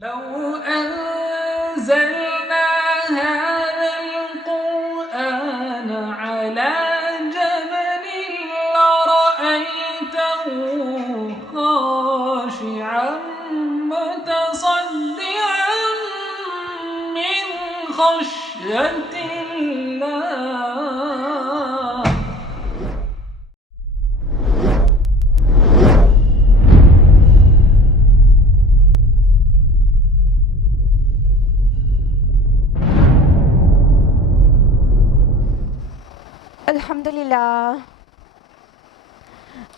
لو أنزلنا هذا القرآن على جبل لرأيته خاشعا متصدعا من خشية الله.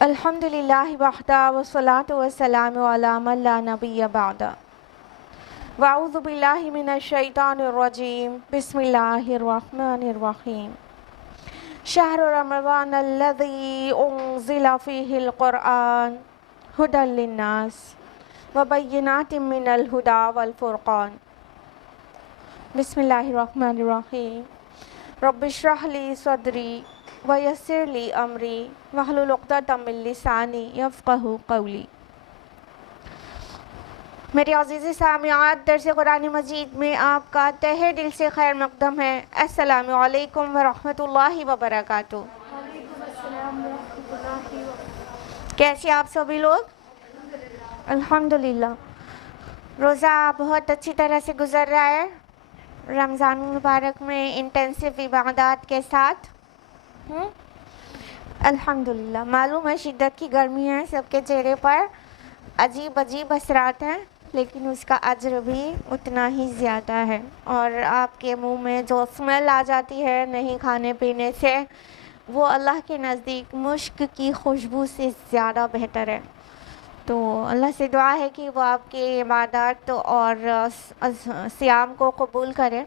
الحمدللہ وحدہ والصلاة والسلام علی من لا نبی بعد واعوذ باللہ من الشیطان الرجیم بسم اللہ الرحمن الرحیم شہر رمضان الذی انزل فیہ القرآن ھدی للناس وبینات من الھدی والفرقان. بسم اللہ الرحمن الرحیم. رب اشرح لی صدری ویسر لی امری واحلل عقدۃ من لسانی یفقہوا قولی. میرے عزیز سامعات، درس قرآن مجید میں آپ کا تہہ دل سے خیر مقدم ہے. السلام علیکم ورحمۃ اللہ وبرکاتہ. کیسے آپ سبھی لوگ؟ الحمدللہ. روزہ بہت اچھی طرح سے گزر رہا ہے رمضان المبارک میں انٹینسیو عبادات کے ساتھ. الحمدللہ. معلوم ہے شدت کی گرمی ہے، سب کے چہرے پر عجیب اثرات ہیں، لیکن اس کا اجر بھی اتنا ہی زیادہ ہے. اور آپ کے منہ میں جو اسمیل آ جاتی ہے نہیں کھانے پینے سے، وہ اللہ کے نزدیک مشک کی خوشبو سے زیادہ بہتر ہے. تو اللہ سے دعا ہے کہ وہ آپ کے عبادات اور صیام کو قبول کرے.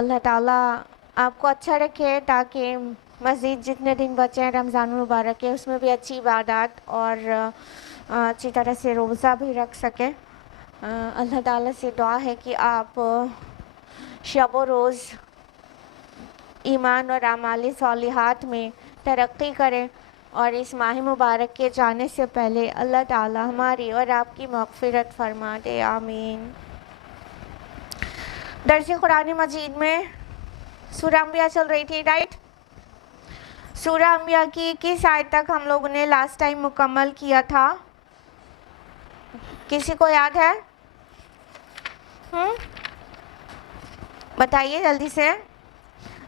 اللہ تعالیٰ آپ کو اچھا رکھے تاکہ مزید جتنے دن بچے ہیں رمضان المبارک کے، اس میں بھی اچھی عبادات اور اچھی طرح سے روزہ بھی رکھ سکیں. اللہ تعالیٰ سے دعا ہے کہ آپ شب و روز ایمان اور اعمال صالحات میں ترقی کریں، اور اس ماہ مبارک کے جانے سے پہلے اللہ تعالیٰ ہماری اور آپ کی مغفرت فرما دے. آمین. درس قرآن مجید میں سورہ انبیاء چل رہی تھی، رائٹ؟ سورہ انبیاء کی کس آیت تک ہم لوگوں نے لاسٹ ٹائم مکمل کیا تھا؟ کسی کو یاد ہے؟ بتائیے جلدی سے.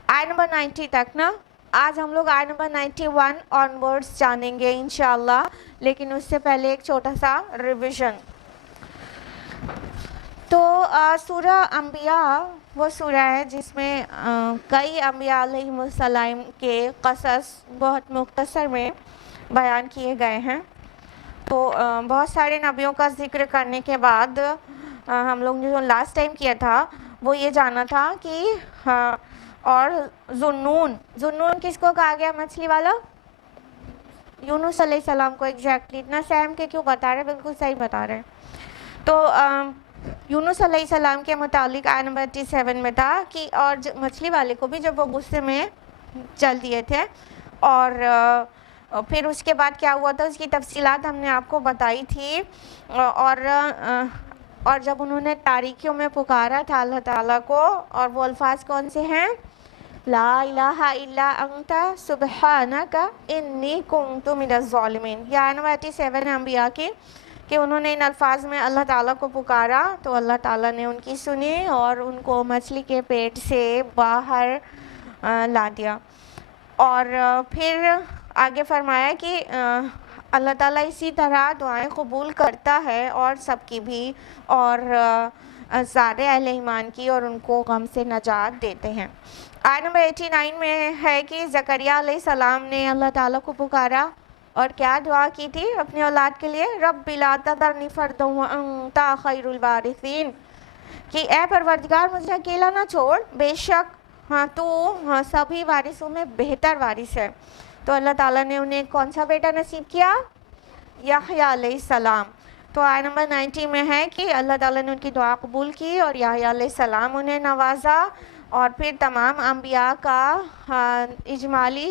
آیت نمبر 90 تک نا. آج ہم لوگ آیت نمبر 91 آن ورڈز جانیں گے انشاءاللہ، لیکن اس سے پہلے ایک چھوٹا سا ریویژن. تو سورہ انبیاء وہ سورہ ہے جس میں کئی انبیاء علیہ السلام کے قصص بہت مختصر میں بیان کیے گئے ہیں. تو بہت سارے نبیوں کا ذکر کرنے کے بعد ہم لوگ نے جو لاسٹ ٹائم کیا تھا وہ یہ جانا تھا کہ اور ذُنُّون کس کو کہا گیا؟ مچھلی والا یونس علیہ السلام کو. ایگزیکٹلی. اتنا سیم کے کیوں بتا رہے؟ بالکل صحیح بتا رہے. تو یونس علیہ السلام کے متعلق آیت نمبر 87 میں تھا کہ اور مچھلی والے کو بھی جب وہ غصے میں چل دیے تھے، اور پھر اس کے بعد کیا ہوا تھا اس کی تفصیلات ہم نے آپ کو بتائی تھی. اور جب انہوں نے تاریکیوں میں پکارا تھا اللہ تعالیٰ کو، اور وہ الفاظ کون سے ہیں؟ لا الہ الا انت سبحانک انی کنت من الظالمین. یہ آیت نمبر 87 ہے انبیاء کی، کہ انہوں نے ان الفاظ میں اللہ تعالیٰ کو پکارا تو اللہ تعالیٰ نے ان کی سنی اور ان کو مچھلی کے پیٹ سے باہر لا دیا. اور پھر آگے فرمایا کہ اللہ تعالیٰ اسی طرح دعائیں قبول کرتا ہے اور سب کی بھی، اور سارے اہل ایمان کی، اور ان کو غم سے نجات دیتے ہیں. آیت نمبر 89 میں ہے کہ زکریا علیہ السلام نے اللہ تعالیٰ کو پکارا اور کیا دعا کی تھی اپنی اولاد کے لیے؟ رب لا تذرنی فردا وانت خیر الوارثین، کہ اے پروردگار مجھے اکیلا نہ چھوڑ، بے شک تو سبھی وارثوں میں بہتر وارث ہے. تو اللہ تعالیٰ نے انہیں کون سا بیٹا نصیب کیا؟ یحییٰ علیہ السلام. تو آیت نمبر 90 میں ہے کہ اللہ تعالیٰ نے ان کی دعا قبول کی اور یحییٰ علیہ السلام انہیں نوازا. اور پھر تمام انبیاء کا اجمالی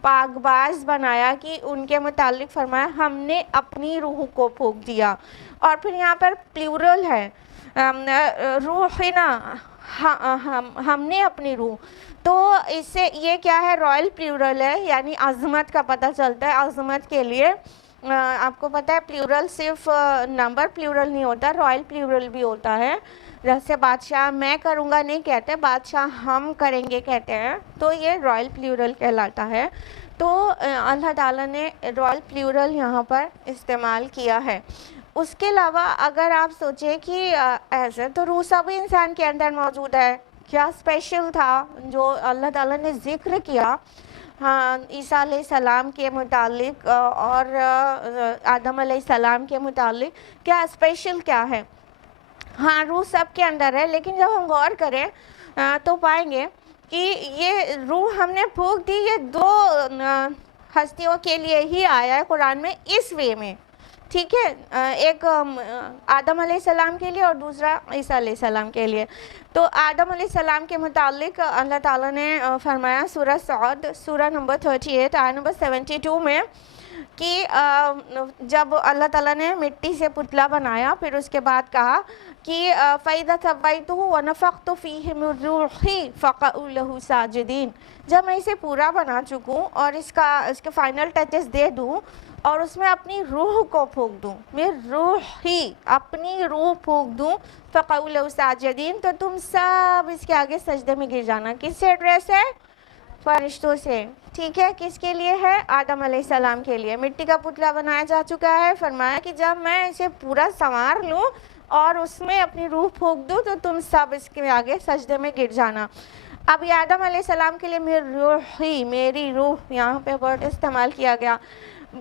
پاکباز بنایا کہ ان کے متعلق فرمایا ہم نے اپنی روح کو پھونک دیا. اور پھر یہاں پر پلیورل ہے روحنا ہم نے اپنی روح. تو اس سے یہ کیا ہے رائل پلیورل ہے یعنی عظمت کا پتہ چلتا ہے. عظمت کے لیے آپ کو پتہ ہے پلیورل صرف نمبر پلیورل نہیں ہوتا رائل پلیورل بھی ہوتا ہے. جیسے بادشاہ میں کروں گا نہیں کہتے بادشاہ ہم کریں گے کہتے ہیں تو یہ رائل پلیورل کہلاتا ہے. تو اللہ تعالیٰ نے رائل پلیورل یہاں پر استعمال کیا ہے. اس کے علاوہ اگر آپ سوچیں کہ ایسے تو روح سب انسان کے اندر موجود ہے. کیا اسپیشل تھا جو اللہ تعالیٰ نے ذکر کیا عیسیٰ علیہ السلام کے متعلق اور آدم علیہ السلام کے متعلق کیا اسپیشل کیا ہے. ہاں روح سب کے اندر ہے لیکن جب ہم غور کریں تو پائیں گے کہ یہ روح ہم نے پھونک دی یہ دو ہستیوں کے لیے ہی آیا ہے قرآن میں اس وے میں. ٹھیک ہے ایک آدم علیہ السلام کے لیے اور دوسرا عیسیٰ علیہ السلام کے لیے. تو آدم علیہ السلام کے متعلق اللہ تعالیٰ نے فرمایا سورہ صعد سورہ نمبر 38 آیت نمبر 72 میں کہ جب اللہ تعالیٰ نے مٹی سے پتلا بنایا پھر اس کے بعد کہا کہ فَإِذَا سَوَّيْتُهُ وَنَفَخْتُ فِيهِ مِن رُوحِي فَقَعُوا لَهُ سَاجِدِينَ. جب میں اسے پورا بنا چکوں اور اس کے فائنل ٹچز دے دوں اور اس میں اپنی روح کو پھونک دوں میں روح ہی اپنی روح پھونک دوں فَقَعُوا لَهُ سَاجِدِينَ تو تم سب اس کے آگے سجدے میں گر جانا. کس سے ایڈریس ہے؟ فرشتوں سے. ٹھیک ہے کس کے لیے ہے؟ آدم علیہ السلام کے لیے. مٹی کا پتلا بنایا جا چکا ہے فرمایا کہ جب میں اسے پورا سنوار لوں اور اس میں اپنی روح پھونک دوں تو تم سب اس کے آگے سجدے میں گر جانا. اب یہ آدم علیہ السلام کے لیے میری روح یہاں پہ ورڈ استعمال کیا گیا.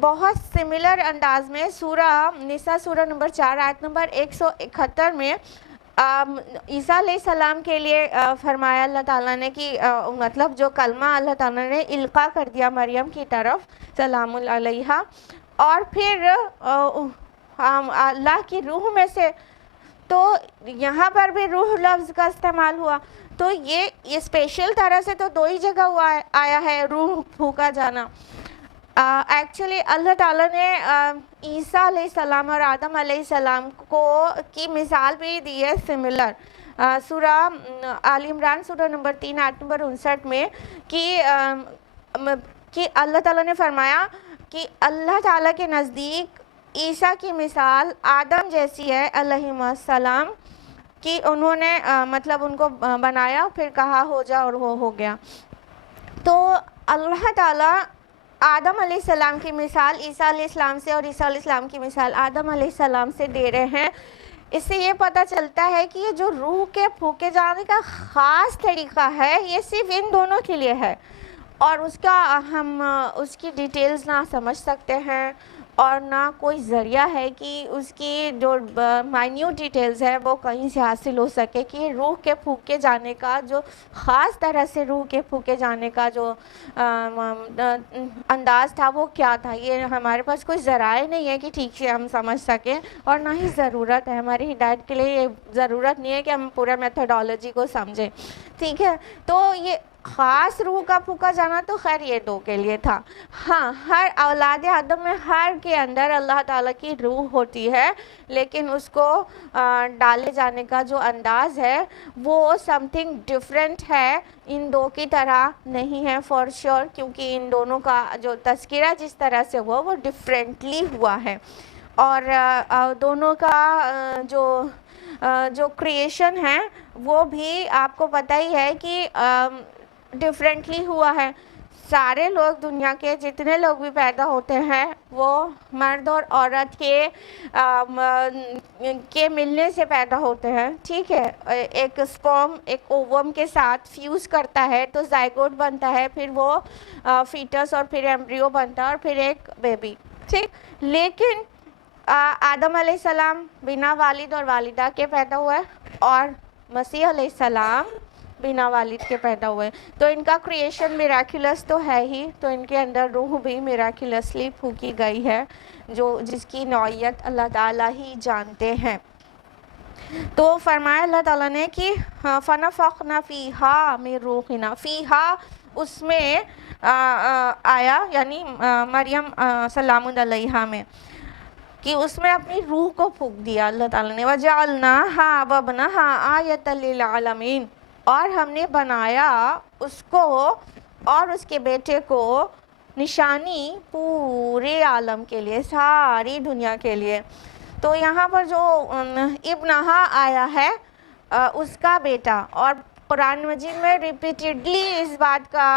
بہت سملر انداز میں سورہ نساء سورہ نمبر 4 آیت نمبر 171 میں عیسیٰ علیہ السلام کے لیے فرمایا اللہ تعالیٰ نے کہ مطلب جو کلمہ اللہ تعالیٰ نے القا کر دیا مریم کی طرف سلام علیہا اور پھر اللہ کی روح میں سے تو یہاں پر بھی روح لفظ کا استعمال ہوا. تو یہ اسپیشل طرح سے تو دو ہی جگہ ہوا آیا ہے روح پھونکا جانا. ایکچولی اللہ تعالیٰ نے عیسیٰ علیہ السلام اور آدم علیہ السلام کی مثال بھی دی ہے سملر سورہ آل عمران سورہ نمبر 3 آیت نمبر 59 میں کہ اللہ تعالیٰ نے فرمایا کہ اللہ تعالیٰ کے نزدیک عیسیٰ کی مثال آدم جیسی ہے علیہ السلام کہ انہوں نے مطلب ان کو بنایا پھر کہا ہو جا اور وہ ہو گیا. تو اللہ تعالیٰ آدم علیہ السلام کی مثال عیسیٰ علیہ السلام سے اور عیسیٰ علیہ السلام کی مثال آدم علیہ السلام سے دے رہے ہیں. اس سے یہ پتہ چلتا ہے کہ یہ جو روح کے پھونکے جانے کا خاص طریقہ ہے یہ صرف ان دونوں کے لیے ہے اور اس کا ہم اس کی ڈیٹیلز نہ سمجھ سکتے ہیں اور نہ کوئی ذریعہ ہے کہ اس کی جو مائنیوٹ ڈیٹیلز ہے وہ کہیں سے حاصل ہو سکے کہ روح کے پھونکے جانے کا جو خاص طرح سے روح کے پھونکے جانے کا جو انداز تھا وہ کیا تھا. یہ ہمارے پاس کوئی ذرائع نہیں ہے کہ ٹھیک سے ہم سمجھ سکیں اور نہ ہی ضرورت ہے. ہماری ہدایت کے لیے یہ ضرورت نہیں ہے کہ ہم پورا میتھڈالوجی کو سمجھیں. ٹھیک ہے تو یہ خاص روح کا پھونکا جانا تو خیر یہ دو کے لیے تھا. ہاں ہر اولاد آدم میں ہر کے اندر اللہ تعالیٰ کی روح ہوتی ہے لیکن اس کو ڈالے جانے کا جو انداز ہے وہ سم تھنگ ڈفرینٹ ہے ان دو کی طرح نہیں ہے فار شیور کیونکہ ان دونوں کا جو تذکرہ جس طرح سے ہوا وہ ڈفرینٹلی ہوا ہے اور دونوں کا جو کریشن ہے وہ بھی آپ کو پتہ ہی ہے کہ ڈفرینٹلی ہوا ہے. سارے لوگ دنیا کے جتنے لوگ بھی پیدا ہوتے ہیں وہ مرد اور عورت کے ملنے سے پیدا ہوتے ہیں. ٹھیک ہے ایک سپرم ایک اووم کے ساتھ فیوز کرتا ہے تو زائگوٹ بنتا ہے پھر وہ فیٹس اور پھر ایمبریو بنتا ہے اور پھر ایک بیبی. ٹھیک لیکن آدم علیہ السلام بنا والد اور والدہ کے پیدا ہوئے اور مسیح علیہ السلام بنا والد کے پیدا ہوئے تو ان کا کریشن میراکولس تو ہے ہی تو ان کے اندر روح بھی میراکولسلی پھونکی گئی ہے جس کی نوعیت اللہ تعالیٰ ہی جانتے ہیں. تو فرمایا اللہ تعالیٰ نے کہ فَنَفَخْنَا فِيهَا مِن رُوحِنَا فِيهَا اس میں آیا، یعنی مریم سلام علیہا میں، کہ اس میں اپنی روح کو پھونک دیا اللہ تعالیٰ نے. وَجَعَلْنَاهَا وَابْنَهَا آیَةً لِلْعَالَمِينَ، اور ہم نے بنایا اس کو اور اس کے بیٹے کو نشانی پورے عالم کے لیے، ساری دنیا کے لیے. تو یہاں پر جو ابنہا آیا ہے اس کا بیٹا، اور قرآن مجید میں ریپیٹیڈلی اس بات کا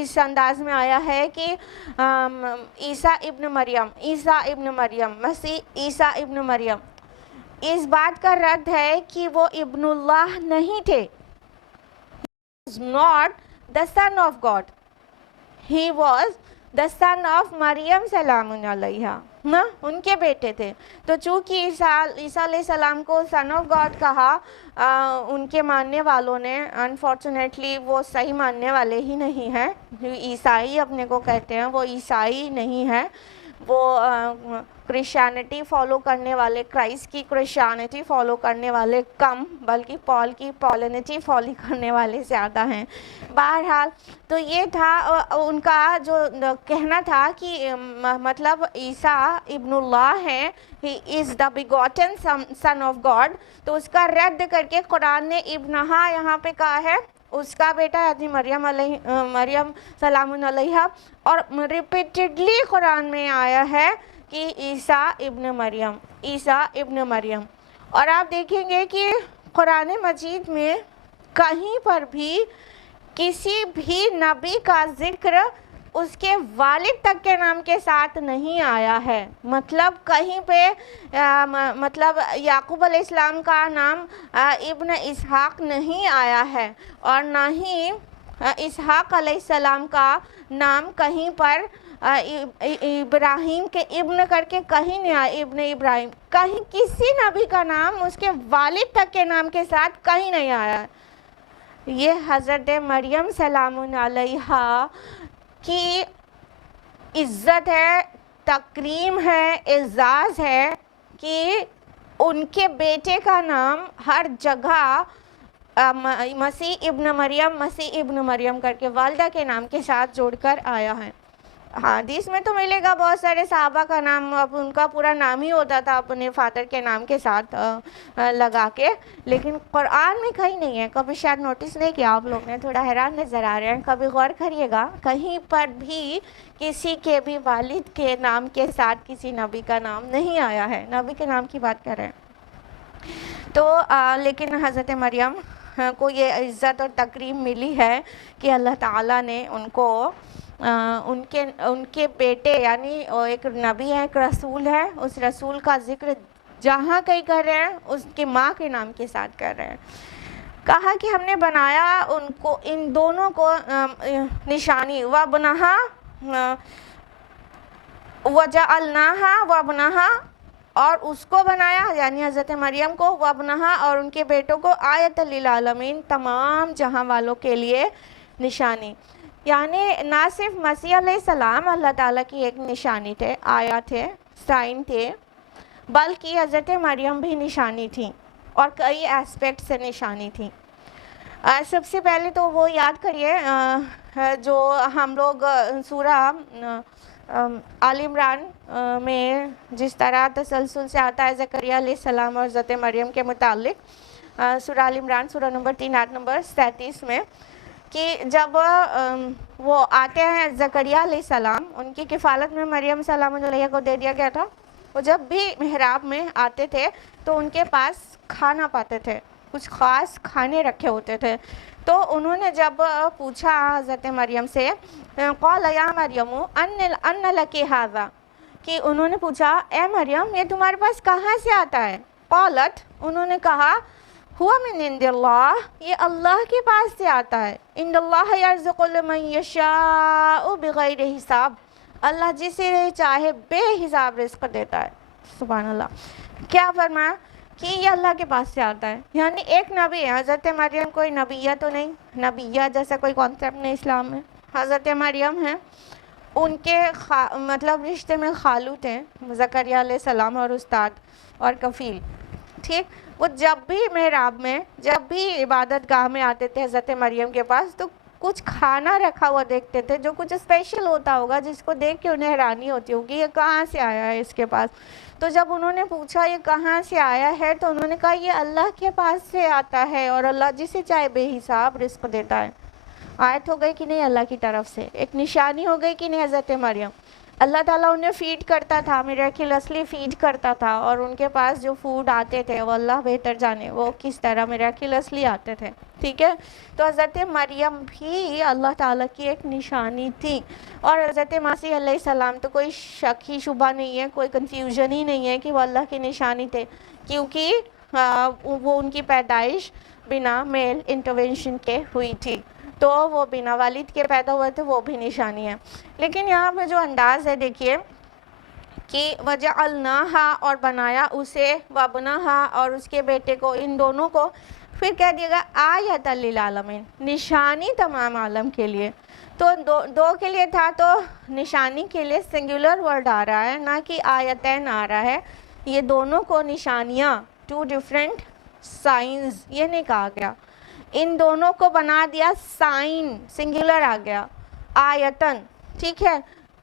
اس انداز میں آیا ہے کہ عیسیٰ ابن مریم، عیسیٰ ابن مریم، مسیح عیسیٰ ابن مریم. اس بات کا رد ہے کہ وہ ابن اللہ نہیں تھے. He was not the son of God. He was the son of مریم سلام علیہا، نا ان کے بیٹے تھے. تو چونکہ عیسیٰ علیہ السلام کو سن آف گاڈ کہا، ان کے ماننے والوں نے، انفارچونیٹلی وہ صحیح ماننے والے ہی نہیں ہیں. عیسائی اپنے کو کہتے ہیں، وہ عیسائی نہیں ہے، وہ کرسچینٹی فالو کرنے والے، کرائسٹ کی کرسچینٹی فالو کرنے والے کم، بلکہ پال کی پالینٹی فالو کرنے والے زیادہ ہیں. بہرحال تو یہ تھا ان کا جو کہنا تھا کہ مطلب عیسیٰ ابن اللہ ہیں، ہی is the begotten son of God. تو اس کا رد کر کے قرآن نے ابنہا یہاں پہ کہا ہے، اس کا بیٹا یعنی مریم سلام علیہا. اور ریپیٹیڈلی قرآن میں آیا ہے کہ عیسیٰ ابن مریم، عیسیٰ ابن مریم. اور آپ دیکھیں گے کہ قرآن مجید میں کہیں پر بھی کسی بھی نبی کا ذکر اس کے والد تک کے نام کے ساتھ نہیں آیا ہے. مطلب کہیں پہ مطلب یعقوب علیہ السلام کا نام ابن اسحاق نہیں آیا ہے، اور نہ ہی اسحاق علیہ السلام کا نام کہیں پر ابراہیم کے ابن کر کے کہیں نہیں آیا، ابن ابراہیم. کہیں کسی نبی کا نام اس کے والد تک کے نام کے ساتھ کہیں نہیں آیا. یہ حضرت مریم سلام علیہا کی عزت ہے، تکریم ہے، اعزاز ہے کہ ان کے بیٹے کا نام ہر جگہ مسیح ابن مریم، مسیح ابن مریم کر کے والدہ کے نام کے ساتھ جوڑ کر آیا ہے. حدیث میں تو ملے گا بہت سارے صحابہ کا نام، اب ان کا پورا نام ہی ہوتا تھا اپنے فادر کے نام کے ساتھ لگا کے، لیکن قرآن میں کہیں نہیں ہے. کبھی شاید نوٹس نہیں کیا آپ لوگ نے، تھوڑا حیران نظر آ رہے ہیں، کبھی غور کریے گا، کہیں پر بھی کسی کے بھی والد کے نام کے ساتھ کسی نبی کا نام نہیں آیا ہے. نبی کے نام کی بات کر رہے ہیں. تو لیکن حضرت مریم کو یہ عزت اور تکریم ملی ہے کہ اللہ تعالیٰ نے ان کو ان کے بیٹے، یعنی ایک نبی ہے، ایک رسول ہے، اس رسول کا ذکر جہاں کہیں کر رہے ہیں اس کی ماں کے نام کے ساتھ کر رہے ہیں. کہا کہ ہم نے بنایا ان کو، ان دونوں کو نشانی، وَابْنَهَا وَجَعَلْنَاهَا وَابْنَهَا، اور اس کو بنایا یعنی حضرت مریم کو، وَابْنَهَا اور ان کے بیٹوں کو، آیۃ للعالمین تمام جہاں والوں کے لیے نشانی. یعنی نہ صرف مسیح علیہ السلام اللہ تعالیٰ کی ایک نشانی تھے، آیا تھے، سائن تھے، بلکہ حضرت مریم بھی نشانی تھیں اور کئی ایسپیکٹ سے نشانی تھیں. سب سے پہلے تو وہ یاد کریے جو ہم لوگ سورہ آل عمران میں جس طرح تسلسل سے آتا ہے زکریا علیہ السلام اور حضرت مریم کے متعلق، سورہ آل عمران سورہ نمبر 3 آیت نمبر 37 میں، کہ جب وہ آتے ہیں زکریا علیہ السلام، ان کی کفالت میں مریم سلام علیہ کو دے دیا گیا تھا. وہ جب بھی محراب میں آتے تھے تو ان کے پاس کھانا پاتے تھے، کچھ خاص کھانے رکھے ہوتے تھے. تو انہوں نے جب پوچھا حضرت مریم سے، قال یا مریم ان لکی ھذا، کہ انہوں نے پوچھا اے مریم یہ تمہارے پاس کہاں سے آتا ہے؟ قالت، انہوں نے کہا ہوا من عند اللہ، یہ اللہ کے پاس سے آتا ہے. ان اللہ یرزق لمن یشاء بغیر حساب، اللہ جسے چاہے بے حساب رزق دیتا ہے. سبحان اللہ. کیا فرمایا کہ یہ اللہ کے پاس سے آتا ہے، یعنی ایک نبی ہے. حضرت مریم کوئی نبیہ تو نہیں، نبیہ جیسا کوئی کانسیپٹ نہیں اسلام میں. حضرت مریم ہیں، ان کے مطلب رشتے میں خالو تھے زکریا علیہ السلام اور استاد اور کفیل. ٹھیک، وہ جب بھی محراب میں، جب بھی عبادت گاہ میں آتے تھے حضرت مریم کے پاس، تو کچھ کھانا رکھا ہوا دیکھتے تھے جو کچھ اسپیشل ہوتا ہوگا جس کو دیکھ کے انہیں حیرانی ہوتی ہوگی یہ کہاں سے آیا ہے اس کے پاس. تو جب انہوں نے پوچھا یہ کہاں سے آیا ہے تو انہوں نے کہا یہ اللہ کے پاس سے آتا ہے اور اللہ جسے چاہے بے حساب رزق دیتا ہے. آیت ہو گئی کہ نہیں اللہ کی طرف سے, ایک نشانی ہو گئی کہ نہیں حضرت مریم. اللہ تعالیٰ انہیں فیڈ کرتا تھا, میراکلسلی فیڈ کرتا تھا, اور ان کے پاس جو فوڈ آتے تھے وہ اللہ بہتر جانے وہ کس طرح میراکلسلی آتے تھے. ٹھیک ہے, تو حضرت مریم بھی اللہ تعالیٰ کی ایک نشانی تھی. اور حضرت مسیح علیہ السلام تو کوئی شک ہی شبہ نہیں ہے, کوئی کنفیوژن ہی نہیں ہے کہ وہ اللہ کی نشانی تھے, کیونکہ وہ ان کی پیدائش بنا میل انٹرونشن کے ہوئی تھی, تو وہ بنا والد کے پیدا ہوئے تھے, وہ بھی نشانی ہے. لیکن یہاں پہ جو انداز ہے دیکھیے کہ وَجَعَلْنَاهَا اور بنایا اسے, وَابْنَهَا اور اس کے بیٹے کو, ان دونوں کو, پھر کہہ دیا گا آیَةً لِلْعَالَمِينَ, نشانی تمام عالم کے لیے. تو دو کے لیے تھا تو نشانی کے لیے سنگولر ورڈ آ رہا ہے, نہ کہ آیتین آ رہا ہے. یہ دونوں کو نشانیاں, ٹو ڈیفرنٹ سائنز, یہ نہیں کہا گیا. ان دونوں کو بنا دیا سائن, سنگولر آ گیا, آیتن. ٹھیک ہے,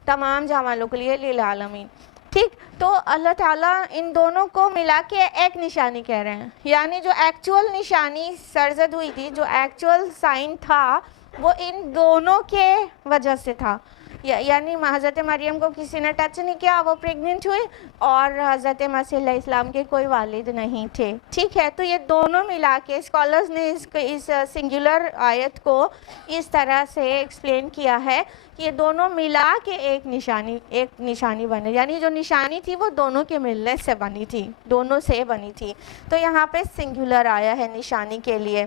تمام جہانوں کے لیے للعالمین. ٹھیک, تو اللہ تعالیٰ ان دونوں کو ملا کے ایک نشانی کہہ رہے ہیں, یعنی جو ایکچول نشانی سرزد ہوئی تھی, جو ایکچول سائن تھا, وہ ان دونوں کے وجہ سے تھا. یعنی حضرت مریم کو کسی نے ٹچ نہیں کیا, وہ پریگننٹ ہوئی, اور حضرت مسیح علیہ السلام کے کوئی والد نہیں تھے. ٹھیک ہے, تو یہ دونوں ملا کے اسکالرز نے اس سنگولر آیت کو اس طرح سے ایکسپلین کیا ہے کہ یہ دونوں ملا کے ایک نشانی بنے, یعنی جو نشانی تھی وہ دونوں کے ملنے سے بنی تھی, دونوں سے بنی تھی. تو یہاں پہ سنگولر آیا ہے نشانی کے لیے.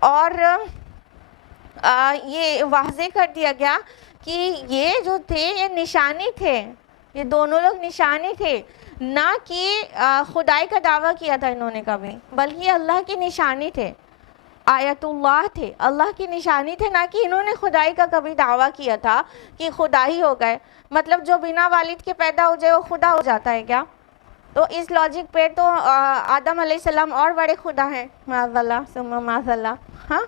اور یہ واضح کر دیا گیا کہ یہ جو تھے یہ نشانی تھے, یہ دونوں لوگ نشانی تھے, نہ کہ خدائی کا دعویٰ کیا تھا انہوں نے کبھی, بلکہ اللہ کی نشانی تھے, آیت اللہ تھے, اللہ کی نشانی تھے, نہ کہ انہوں نے خدائی کا کبھی دعویٰ کیا تھا کہ خدا ہی ہو گئے. مطلب جو بنا والد کے پیدا ہو جائے وہ خدا ہو جاتا ہے کیا؟ تو اس لاجک پہ تو آدم علیہ السلام اور بڑے خدا ہیں, معاذ اللہ ثم معاذ اللہ. ہاں,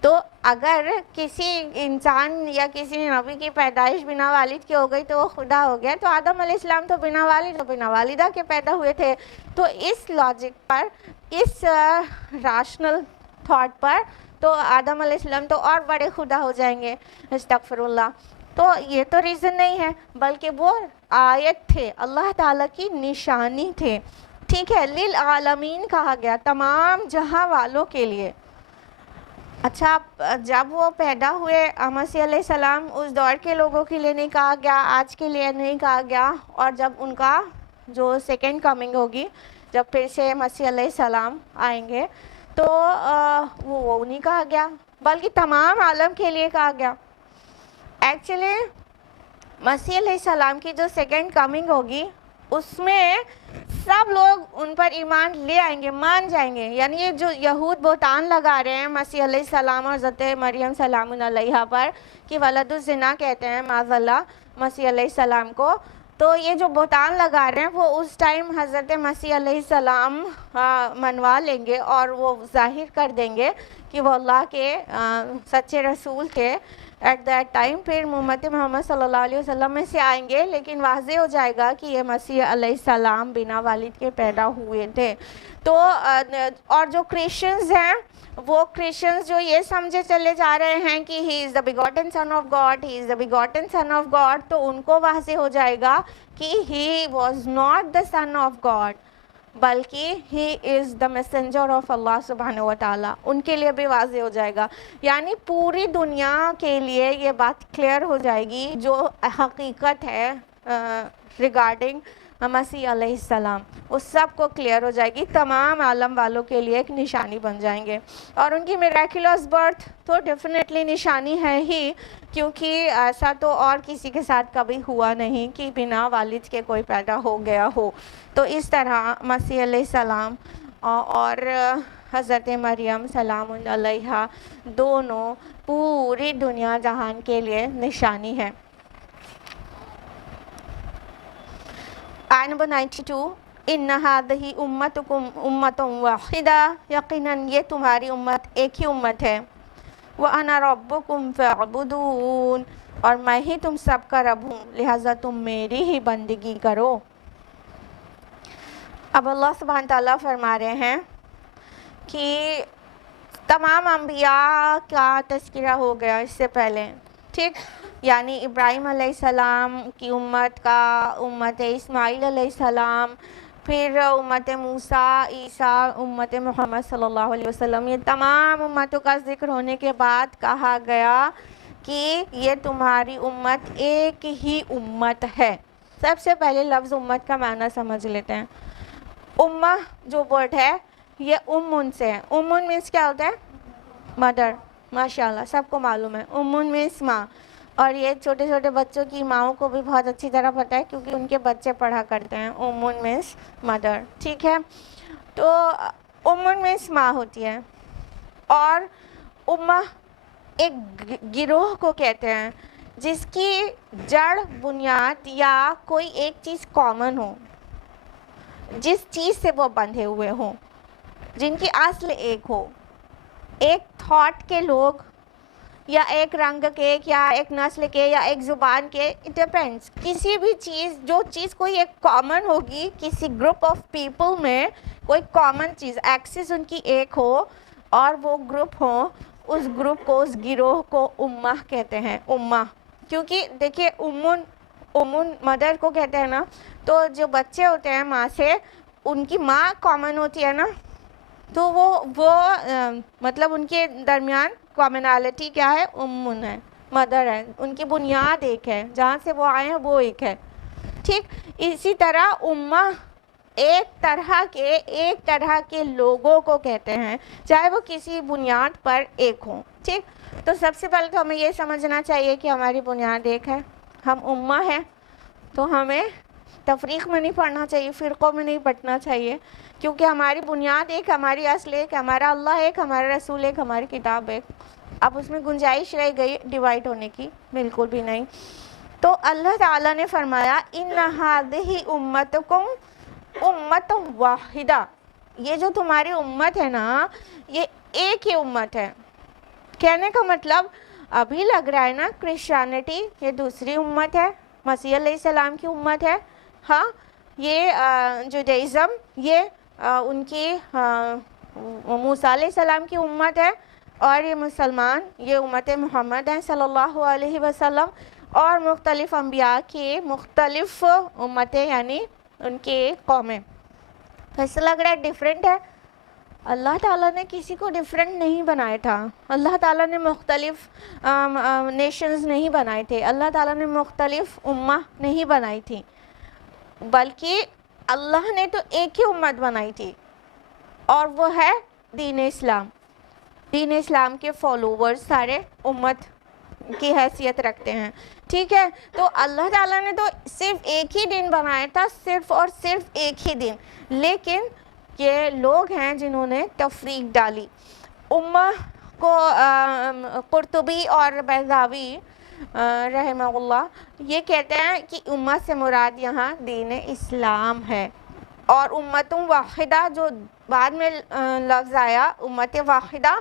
تو اگر کسی انسان یا کسی نبی کی پیدائش بنا والد کی ہو گئی تو وہ خدا ہو گیا, تو آدم علیہ السلام تو بنا والد و بنا والدہ کے پیدا ہوئے تھے. تو اس لاجک پر, اس راشنل تھاٹ پر, تو آدم علیہ السلام تو اور بڑے خدا ہو جائیں گے, استغفر اللہ. تو یہ تو ریزن نہیں ہے, بلکہ وہ آیت تھے, اللہ تعالیٰ کی نشانی تھے. ٹھیک ہے, للعالمین کہا گیا, تمام جہاں والوں کے لیے. اچھا, جب وہ پیدا ہوئے مسیح علیہ السلام, اس دور کے لوگوں کے لیے نہیں کہا گیا, آج کے لیے نہیں کہا گیا, اور جب ان کا جو سیکنڈ کمنگ ہوگی, جب پھر سے مسیح علیہ السلام آئیں گے, تو وہ نہیں کہا گیا, بلکہ تمام عالم کے لیے کہا گیا. ایکچولی مسیح علیہ السلام کی جو سیکنڈ کمنگ ہوگی, اس میں سب لوگ ان پر ایمان لے آئیں گے, مان جائیں گے. یعنی یہ جو یہود بہتان لگا رہے ہیں مسیح علیہ السلام اور حضرت مریم سلام علیہا پر کہ ولد الزنا کہتے ہیں معاذ اللہ مسیح علیہ السلام کو, تو یہ جو بہتان لگا رہے ہیں وہ اس ٹائم حضرت مسیح علیہ السلام منوا لیں گے, اور وہ ظاہر کر دیں گے کہ وہ اللہ کے سچے رسول تھے. ایٹ دیٹ ٹائم پھر امت محمد صلی اللہ علیہ وسلم میں سے آئیں گے, لیکن واضح ہو جائے گا کہ یہ مسیح علیہ السلام بنا والد کے پیدا ہوئے تھے. تو اور جو کرسچنز ہیں, وہ کرسچنز جو یہ سمجھے چلے جا رہے ہیں کہ he is the begotten son of God, he is the begotten son of God, تو ان کو واضح ہو جائے گا کہ he was not the son of God, بلکہ he is the messenger of اللہ سبحانہ و تعالیٰ. ان کے لیے بھی واضح ہو جائے گا, یعنی پوری دنیا کے لیے یہ بات کلیئر ہو جائے گی جو حقیقت ہے ریگارڈنگ مسیح علیہ السلام, اس سب کو کلیئر ہو جائے گی. تمام عالم والوں کے لیے ایک نشانی بن جائیں گے. اور ان کی میراکولس برتھ تو ڈیفینیٹلی نشانی ہے ہی, کیونکہ ایسا تو اور کسی کے ساتھ کبھی ہوا نہیں کہ بنا والد کے کوئی پیدا ہو گیا ہو. تو اس طرح مسیح علیہ السلام اور حضرت مریم سلام علیہا دونوں پوری دنیا جہان کے لیے نشانی ہے. آیت نمبر 92, ان هذه امتکم امۃ واحدہ, یقیناً یہ تمہاری امت ایک ہی امت ہے. وَأَنَا رَبُّكُمْ فَاعْبُدُونِ، اور میں ہی تم سب کا رب ہوں، لہٰذا تم میری ہی بندگی کرو۔ اب اللہ سبحانہ تعالیٰ فرما رہے ہیں کہ تمام انبیاء کا تذکرہ ہو گیا اس سے پہلے، ٹھیک، یعنی ابراہیم علیہ السلام کی امت کا، امت اسماعیل علیہ السلام، پھر امت موسیٰ، عیسیٰ، امت محمد صلی اللہ علیہ وسلم، یہ تمام امتوں کا ذکر ہونے کے بعد کہا گیا کہ یہ تمہاری امت ایک ہی امت ہے۔ سب سے پہلے لفظ امت کا معنی سمجھ لیتے ہیں۔ امہ جو ورڈ ہے یہ امن سے ہے۔ امن مینس کیا ہوتا ہے؟ مدر، ماشاءاللہ سب کو معلوم ہے، امن مینس ماں، اور یہ چھوٹے چھوٹے بچوں کی ماؤں کو بھی بہت اچھی طرح پتہ ہے کیونکہ ان کے بچے پڑھا کرتے ہیں۔ امن مینس مدر، ٹھیک ہے، تو امن مینس ماں ہوتی ہے، اور امہ ایک گروہ کو کہتے ہیں جس کی جڑ، بنیاد یا کوئی ایک چیز کامن ہو، جس چیز سے وہ بندھے ہوئے ہوں، جن کی اصل ایک ہو، ایک تھاٹ کے لوگ، یا ایک رنگ کے، یا ایک نسل کے، یا ایک زبان کے، اٹ ڈیپینڈس، کسی بھی چیز، جو چیز کوئی ایک کامن ہوگی کسی گروپ آف پیپل میں، کوئی کامن چیز، ایکسس ان کی ایک ہو اور وہ گروپ ہو، اس گروپ کو، اس گروہ کو امہ کہتے ہیں۔ امہ، کیونکہ دیکھیے امن مدر کو کہتے ہیں نا، تو جو بچے ہوتے ہیں ماں سے، ان کی ماں کامن ہوتی ہے نا، تو وہ مطلب ان کے درمیان کامنالٹی کیا ہے؟ امن ہے، مدر ہے، ان کی بنیاد ایک ہے، جہاں سے وہ آئے ہیں وہ ایک ہے، ٹھیک۔ اسی طرح امہ ایک طرح کے لوگوں کو کہتے ہیں، چاہے وہ کسی بنیاد پر ایک ہوں، ٹھیک۔ تو سب سے پہلے تو ہمیں یہ سمجھنا چاہیے کہ ہماری بنیاد ایک ہے، ہم امہ ہیں، تو ہمیں تفریق میں نہیں پڑھنا چاہیے، فرقوں میں نہیں بٹنا چاہیے، کیونکہ ہماری بنیاد ایک، ہماری اصل ایک، ہمارا اللہ ایک، ہمارا رسول ایک، ہماری کتاب ایک۔ اب اس میں گنجائش رہ گئی ڈیوائڈ ہونے کی؟ بالکل بھی نہیں۔ تو اللہ تعالیٰ نے فرمایا ان ہذہ امتکم امۃ واحدہ، یہ جو تمہاری امت ہے نا، یہ ایک ہی امت ہے۔ کہنے کا مطلب ابھی لگ رہا ہے نا کرسچینٹی یہ دوسری امت ہے، مسیح علیہ السلام کی امت ہے، ہاں، یہ جوڈائزم یہ ان کی موسیٰ علیہ السلام کی امت ہے، اور یہ مسلمان یہ امت محمد ہیں صلی اللہ علیہ وسلم، اور مختلف انبیاء کی مختلف امتیں یعنی ان کی قومیں۔ ایسا لگ رہا ہے ڈیفرنٹ ہے، اللہ تعالیٰ نے کسی کو ڈیفرنٹ نہیں بنایا تھا، اللہ تعالیٰ نے مختلف نیشنز نہیں بنائے تھے، اللہ تعالیٰ نے مختلف امہ نہیں بنائی تھی، بلکہ اللہ نے تو ایک ہی امت بنائی تھی، اور وہ ہے دین اسلام۔ دین اسلام کے فالوورز سارے امت کی حیثیت رکھتے ہیں، ٹھیک ہے۔ تو اللہ تعالیٰ نے تو صرف ایک ہی دن بنایا تھا، صرف اور صرف ایک ہی دن، لیکن یہ لوگ ہیں جنہوں نے تفریق ڈالی۔ امہ کو قرطبی اور بیضاوی رحمہ اللہ یہ کہتے ہیں کہ امت سے مراد یہاں دین اسلام ہے، اور امت واحدہ جو بعد میں لفظ آیا امت واحدہ،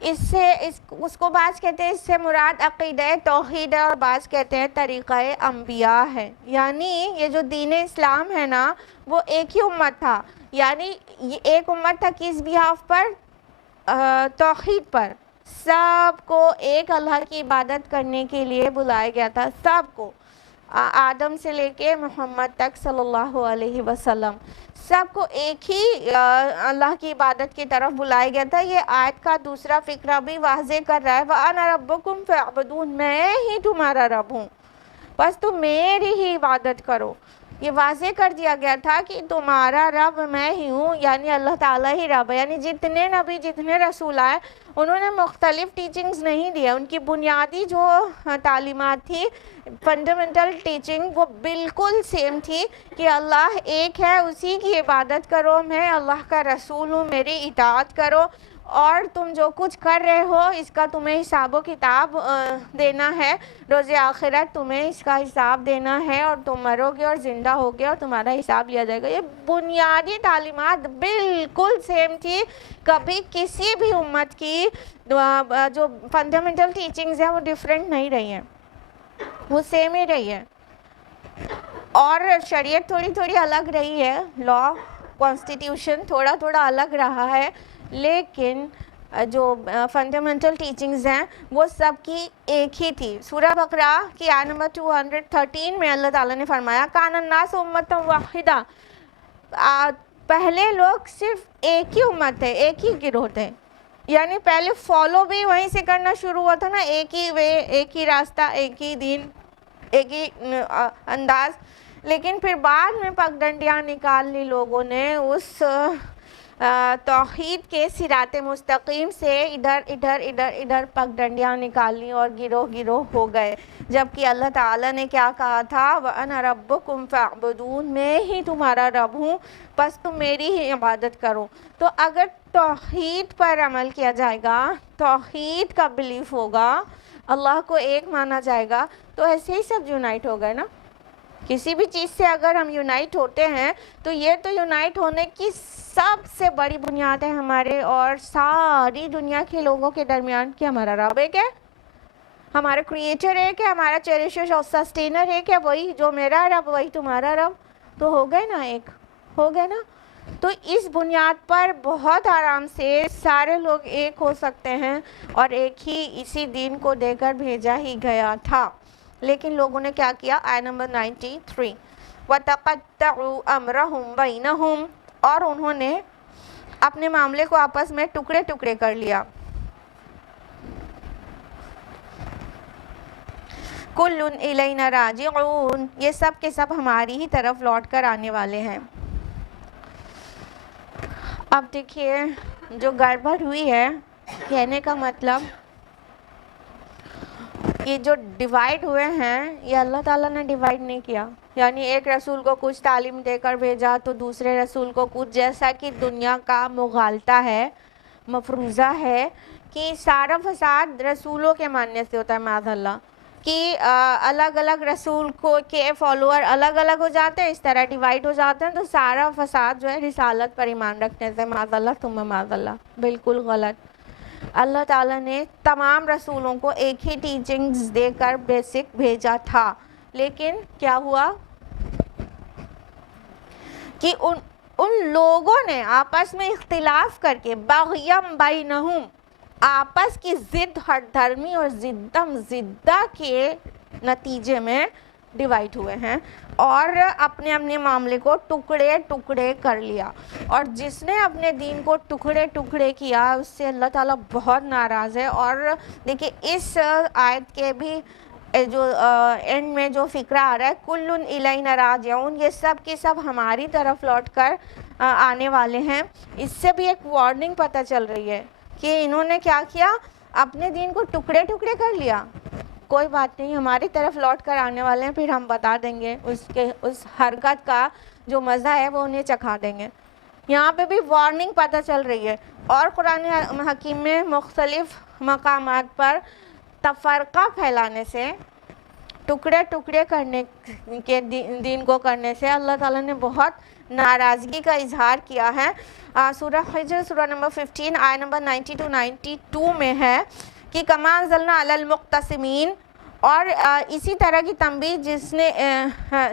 اس کو بعض کہتے ہیں اس سے مراد عقیدہ توحید ہے، اور بعض کہتے ہیں طریقہ انبیاء ہے، یعنی یہ جو دین اسلام ہے نا وہ ایک ہی امت تھا، یعنی یہ ایک امت تھا کس بیہاف پر؟ توحید پر، سب کو ایک اللہ کی عبادت کرنے کے لیے بلایا گیا تھا، سب کو، آدم سے لے کے محمد تک صلی اللہ علیہ وسلم، سب کو ایک ہی اللہ کی عبادت کی طرف بلایا گیا تھا۔ یہ آیت کا دوسرا فقرہ بھی واضح کر رہا ہے وَأَنَا رَبُّكُمْ فَاعْبُدُونِ، میں ہی تمہارا رب ہوں، بس تم میری ہی عبادت کرو۔ یہ واضح کر دیا گیا تھا کہ تمہارا رب میں ہی ہوں، یعنی اللہ تعالیٰ ہی رب ہے، یعنی جتنے نبی جتنے رسول آئے انہوں نے مختلف ٹیچنگز نہیں دیے، ان کی بنیادی جو تعلیمات تھی، فنڈامنٹل ٹیچنگ، وہ بالکل سیم تھی کہ اللہ ایک ہے، اسی کی عبادت کرو، میں اللہ کا رسول ہوں، میری اطاعت کرو، اور تم جو کچھ کر رہے ہو اس کا تمہیں حساب و کتاب دینا ہے، روز آخرت تمہیں اس کا حساب دینا ہے، اور تم مرو گے اور زندہ ہوگے اور تمہارا حساب لیا جائے گا۔ یہ بنیادی تعلیمات بالکل سیم تھی، کبھی کسی بھی امت کی جو فنڈامنٹل ٹیچنگز ہیں وہ ڈیفرنٹ نہیں رہی ہیں، وہ سیم ہی رہی ہے۔ اور شریعت تھوڑی تھوڑی الگ رہی ہے، لا کانسٹیٹیوشن تھوڑا تھوڑا الگ رہا ہے، لیکن جو فنڈامنٹل ٹیچنگز ہیں وہ سب کی ایک ہی تھی۔ سورہ بقرہ کی آیت نمبر 213 میں اللہ تعالیٰ نے فرمایا کان الناس امۃ واحدہ، پہلے لوگ صرف ایک ہی امت تھے، ایک ہی گروہ تھے، یعنی پہلے فالو بھی وہیں سے کرنا شروع ہوا تھا نا، ایک ہی وے، ایک ہی راستہ، ایک ہی دین، ایک ہی انداز، لیکن پھر بعد میں پگڈنڈیاں نکال لی لوگوں نے اس توحید کے صراط مستقیم سے، ادھر ادھر ادھر ادھر پگڈنڈیاں نکال لی اور گروہ گروہ ہو گئے، جبکہ اللہ تعالیٰ نے کیا کہا تھا وَأَنَا رَبُّكُمْ فَاعْبُدُونَ، میں ہی تمہارا رب ہوں، بس تم میری ہی عبادت کرو۔ تو اگر توحید پر عمل کیا جائے گا، توحید کا بلیف ہوگا، اللہ کو ایک مانا جائے گا، تو ایسے ہی سب یونائٹ ہو گئے نا۔ کسی بھی چیز سے اگر ہم یونائٹ ہوتے ہیں تو یہ تو یونائٹ ہونے کی سب سے بڑی بنیاد ہے ہمارے اور ساری دنیا کے لوگوں کے درمیان کہ ہمارا رب ایک ہے، ہمارا کریٹر ایک ہے، ہمارا چیریشر اور سسٹینر ایک ہے، وہی جو میرا رب وہی تمہارا رب، تو ہو گئے نا، ایک ہو گئے نا۔ تو اس بنیاد پر بہت آرام سے سارے لوگ ایک ہو سکتے ہیں، اور ایک ہی اسی دین کو دے کر بھیجا ہی گیا تھا، لیکن لوگوں نے کیا کیا؟ آیت نمبر 93 وَتَقَطَّعُوا أَمْرَهُمْ بَيْنَهُمْ، اور انہوں نے اپنے معاملے کو آپس میں ٹکڑے ٹکڑے کر لیا۔ كُلٌّ إِلَيْنَا رَاجِعُونَ، یہ سب کے سب ہماری ہی طرف لوٹ کر آنے والے ہیں۔ اب دیکھیے جو گڑبڑ ہوئی ہے، کہنے کا مطلب یہ جو ڈیوائیڈ ہوئے ہیں یہ اللہ تعالیٰ نے ڈیوائیڈ نہیں کیا، یعنی ایک رسول کو کچھ تعلیم دے کر بھیجا تو دوسرے رسول کو کچھ، جیسا کہ دنیا کا مغالطہ ہے، مفروضہ ہے کہ سارا فساد رسولوں کے ماننے سے ہوتا ہے، معاذ اللہ، کہ الگ الگ رسول کو کے فالوور الگ الگ ہو جاتے ہیں، اس طرح ڈیوائیڈ ہو جاتے ہیں، تو سارا فساد جو ہے رسالت پر ایمان رکھنے سے، معاذ اللہ ثم معاذ اللہ، بالکل غلط۔ اللہ تعالیٰ نے تمام رسولوں کو ایک ہی ٹیچنگز دے کر بیسک بھیجا تھا، لیکن کیا ہوا کہ ان لوگوں نے آپس میں اختلاف کر کے بغیم بینہم، آپس کی ضد ہٹ دھرمی اور ضدم زدہ کے نتیجے میں ڈیوائیڈ ہوئے ہیں اور اپنے اپنے معاملے کو ٹکڑے ٹکڑے کر لیا، اور جس نے اپنے دین کو ٹکڑے ٹکڑے کیا اس سے اللہ تعالیٰ بہت ناراض ہے۔ اور دیکھیں اس آیت کے بھی جو اینڈ میں جو فقرہ آ رہا ہے کُلٌّ إِلَيْنَا رَاجِعُونَ، یہ سب کے سب ہماری طرف لوٹ کر آنے والے ہیں، اس سے بھی ایک وارننگ پتہ چل رہی ہے کہ انہوں نے کیا کیا، اپنے دین کو ٹکڑے ٹکڑے کر لیا، کوئی بات نہیں، ہماری طرف لوٹ کر آنے والے ہیں، پھر ہم بتا دیں گے اس حرکت کا جو مزہ ہے وہ انہیں چکھا دیں گے۔ یہاں پہ بھی وارننگ پتہ چل رہی ہے، اور قرآن حکیم میں مختلف مقامات پر تفرقہ پھیلانے سے، ٹکڑے ٹکڑے کرنے کے دین کو کرنے سے اللہ تعالیٰ نے بہت ناراضگی کا اظہار کیا ہے۔ سورہ حجر سورہ نمبر 15 آیت نمبر 90-92 میں ہے کہ کما انزلنا علی المقتسمین، اور اسی طرح کی تنبیہ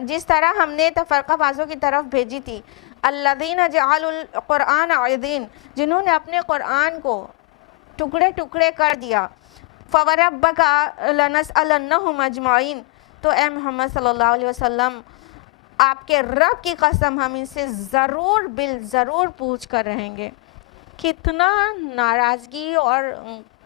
جس طرح ہم نے تفرقہ بازوں کی طرف بھیجی تھی، الذین جعلوا القرآن عضین، جنہوں نے اپنے قرآن کو ٹکڑے ٹکڑے کر دیا، فوربک لنسألنہم اجمعین، تو اے محمد صلی اللہ علیہ وسلم آپ کے رب کی قسم ہم ان سے ضرور بالضرور پوچھ کر رہیں گے۔ کتنا ناراضگی اور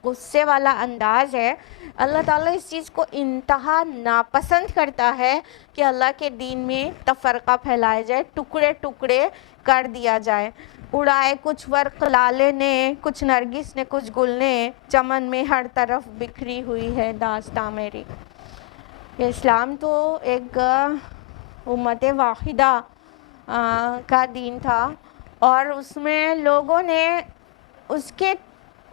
غصے والا انداز ہے، اللہ تعالیٰ اس چیز کو انتہا ناپسند کرتا ہے کہ اللہ کے دین میں تفرقہ پھیلایا جائے، ٹکڑے ٹکڑے کر دیا جائے۔ اڑائے کچھ ورق لالے نے، کچھ نرگس نے، کچھ گل نے، چمن میں ہر طرف بکھری ہوئی ہے داستاں میری۔ یہ اسلام تو ایک امت واحدہ کا دین تھا، اور اس میں لوگوں نے اس کے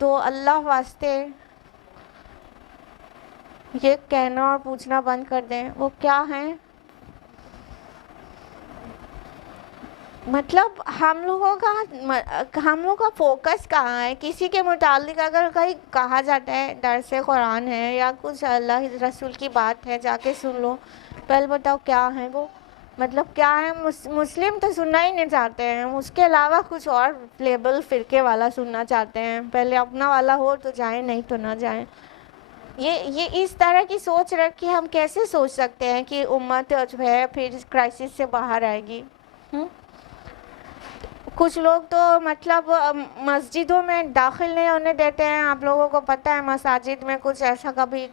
تو اللہ واسطے یہ کہنا اور پوچھنا بند کر دیں وہ کیا ہیں. مطلب ہم لوگوں کا فوکس کہاں ہے؟ کسی کے متعلق اگر کہیں کہا جاتا ہے درس قرآن ہے یا کچھ اللہ رسول کی بات ہے جا کے سن لو، پہلے بتاؤ کیا ہے وہ، مطلب کیا ہے. مسلم تو سننا ہی نہیں چاہتے ہیں، اس کے علاوہ کچھ اور لیبل فرقے والا سننا چاہتے ہیں. پہلے اپنا والا ہو تو جائیں، نہیں تو نہ جائیں. یہ اس طرح کی سوچ رکھ کے ہم کیسے سوچ سکتے ہیں کہ امت جو ہے پھر کرائسس سے باہر آئے گی. کچھ لوگ تو مطلب مسجدوں میں داخل نہیں ہونے دیتے ہیں. آپ لوگوں کو پتہ ہے مساجد میں کچھ ایسا کبھی